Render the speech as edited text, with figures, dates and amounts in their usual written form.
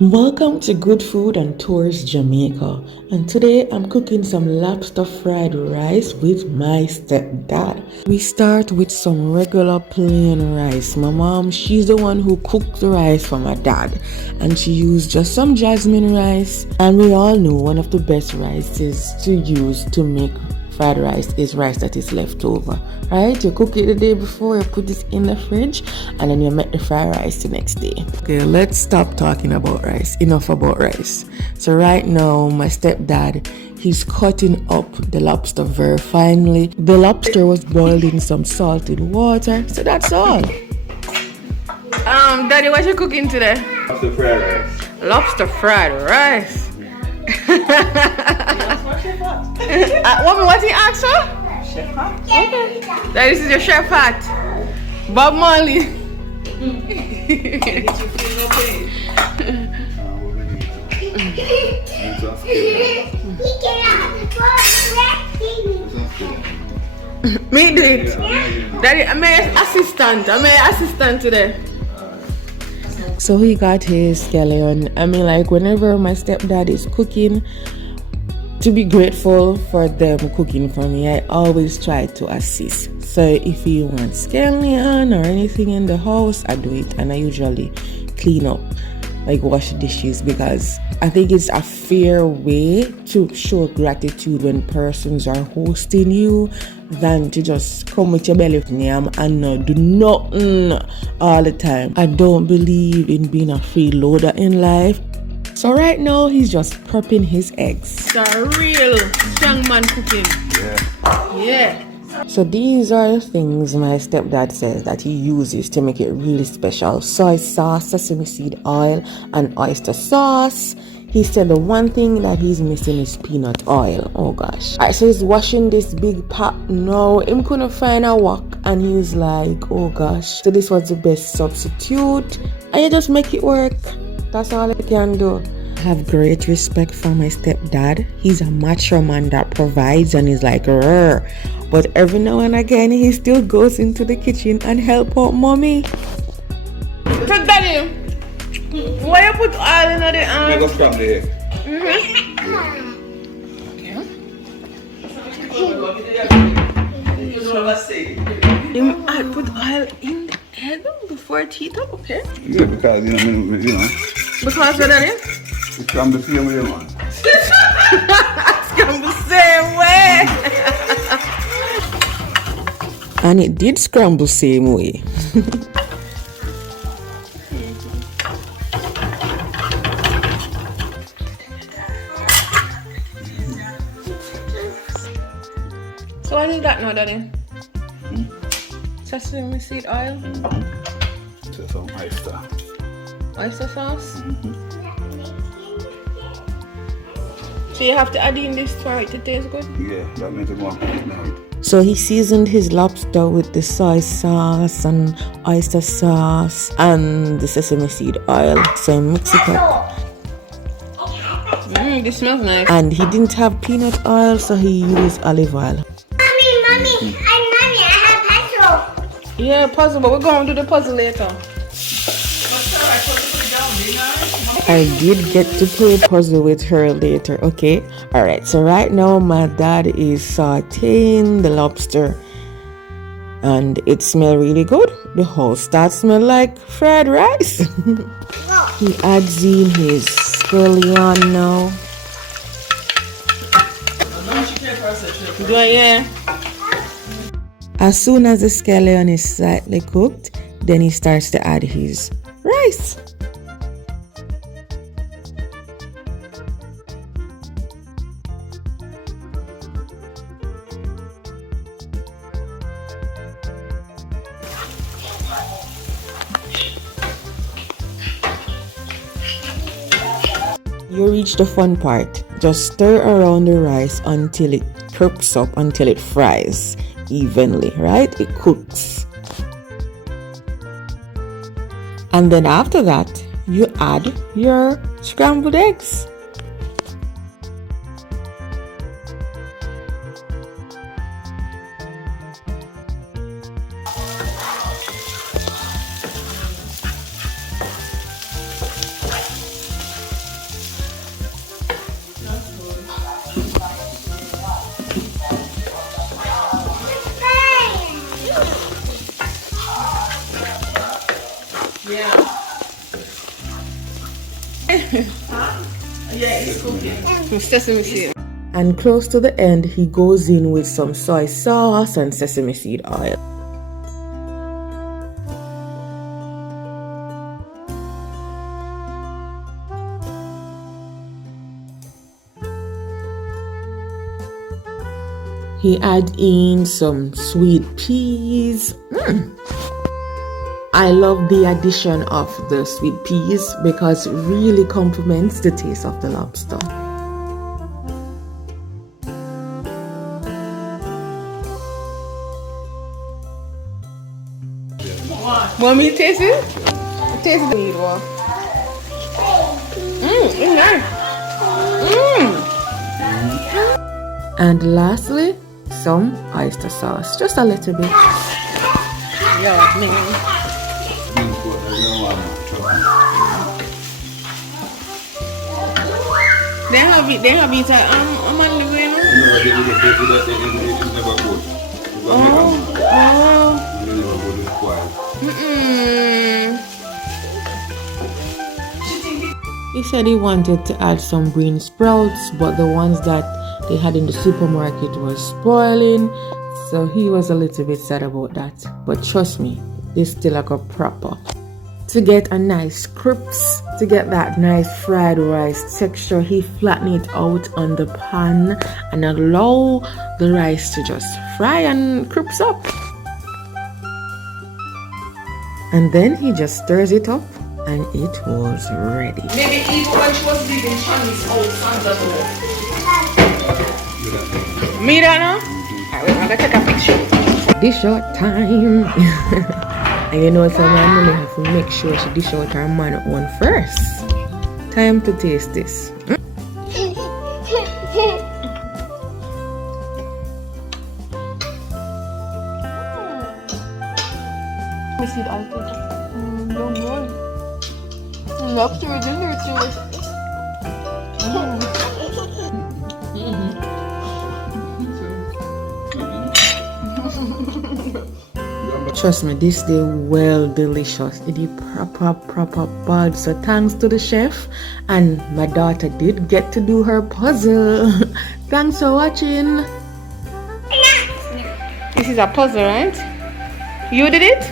Welcome to Good Food and Tours Jamaica, and today I'm cooking some lobster fried rice with my stepdad. We start with some regular plain rice. My mom, she's the one who cooked the rice for my dad, and she used just some jasmine rice. And we all know one of the best rices to use to make fried rice is rice that is left over, right? You cook it the day before, you put it in the fridge, and then you make the fried rice the next day. Okay, let's stop talking about rice. Enough about rice. So right now, my stepdad, he's cutting up the lobster very finely. The lobster was boiled in some salted water, so that's all. Daddy, what you cooking today? Lobster fried rice. Lobster fried rice. What he asked for? Chef hat. Okay. That is your chef hat. Bob Marley. Did you feel no pain? Me do it. Daddy, I'm an assistant today. So he got his scallion. I mean, like, whenever my stepdad is cooking, to be grateful for them cooking for me, I always try to assist. So if he wants scallion or anything in the house, I do it, and I usually clean up, like wash dishes, because I think it's a fair way to show gratitude when persons are hosting you than to just come with your belly yam and not do nothing all the time. I don't believe in being a freeloader in life. So right now he's just prepping his eggs. It's a real strong man cooking. Yeah. So these are the things my stepdad says that he uses to make it really special. Soy sauce, sesame seed oil, and oyster sauce. He said the one thing that he's missing is peanut oil. Oh gosh. Alright, so he's washing this big pot now. Him couldn't find a wok, and he was like, oh gosh. So this was the best substitute, and you just make it work. That's all I can do. I have great respect for my stepdad. He's a macho man that provides and is like, rrr. But every now and again, he still goes into the kitchen and help out mommy. So daddy, why you put oil in the Make us scramble the egg. I put oil in the egg before it heat up, okay? Yeah, because you know. Because what daddy? It's scramble the same way, man. Scramble the same way. And it did scramble same way. So what is that now, daddy? Sesame seed oil? So some oyster. Oyster sauce? So you have to add in this for it to taste good? Yeah, that makes it more good now. So he seasoned his lobster with the soy sauce and oyster sauce and the sesame seed oil. So mix it up. This smells nice. And he didn't have peanut oil, so he used olive oil. Mommy, I have puzzle. Yeah, puzzle, but we're going to do the puzzle later. I did get to play puzzle with her later, okay? Alright, so right now my dad is sauteing the lobster, and it smells really good. The whole starts smell like fried rice. He adds in his scallion now. Do I, yeah? As soon as the scallion is slightly cooked, then he starts to add his rice. You reach the fun part. Just stir around the rice until it cooks up, until it fries evenly, right? It cooks. And then after that, you add your scrambled eggs. Yeah, it's cooking. Some sesame seed. And close to the end, he goes in with some soy sauce and sesame seed oil. He add in some sweet peas. I love the addition of the sweet peas because it really complements the taste of the lobster. Want me to taste it? Taste the meat. It's nice. And lastly, some oyster sauce, just a little bit. Yeah, man. They have it I'm on the way. He said he wanted to add some green sprouts, but the ones that they had in the supermarket was spoiling, so he was a little bit sad about that. But trust me, they still like a proper. To get a nice crisp, to get that nice fried rice texture, he flattened it out on the pan and allow the rice to just fry and crisp up. And then he just stirs it up and it was ready. Maybe even when she was leaving Chinese old Santa. Me that now? I'm gonna take a picture. Dish out time. And you know, so my mommy have to make sure she dish out her man one first. Time to taste this. We see the other no more. Lobster dinner too. Trust me, this day well delicious. It is proper bad. So thanks to the chef, and my daughter did get to do her puzzle. Thanks for watching. This is a puzzle, right? You did it?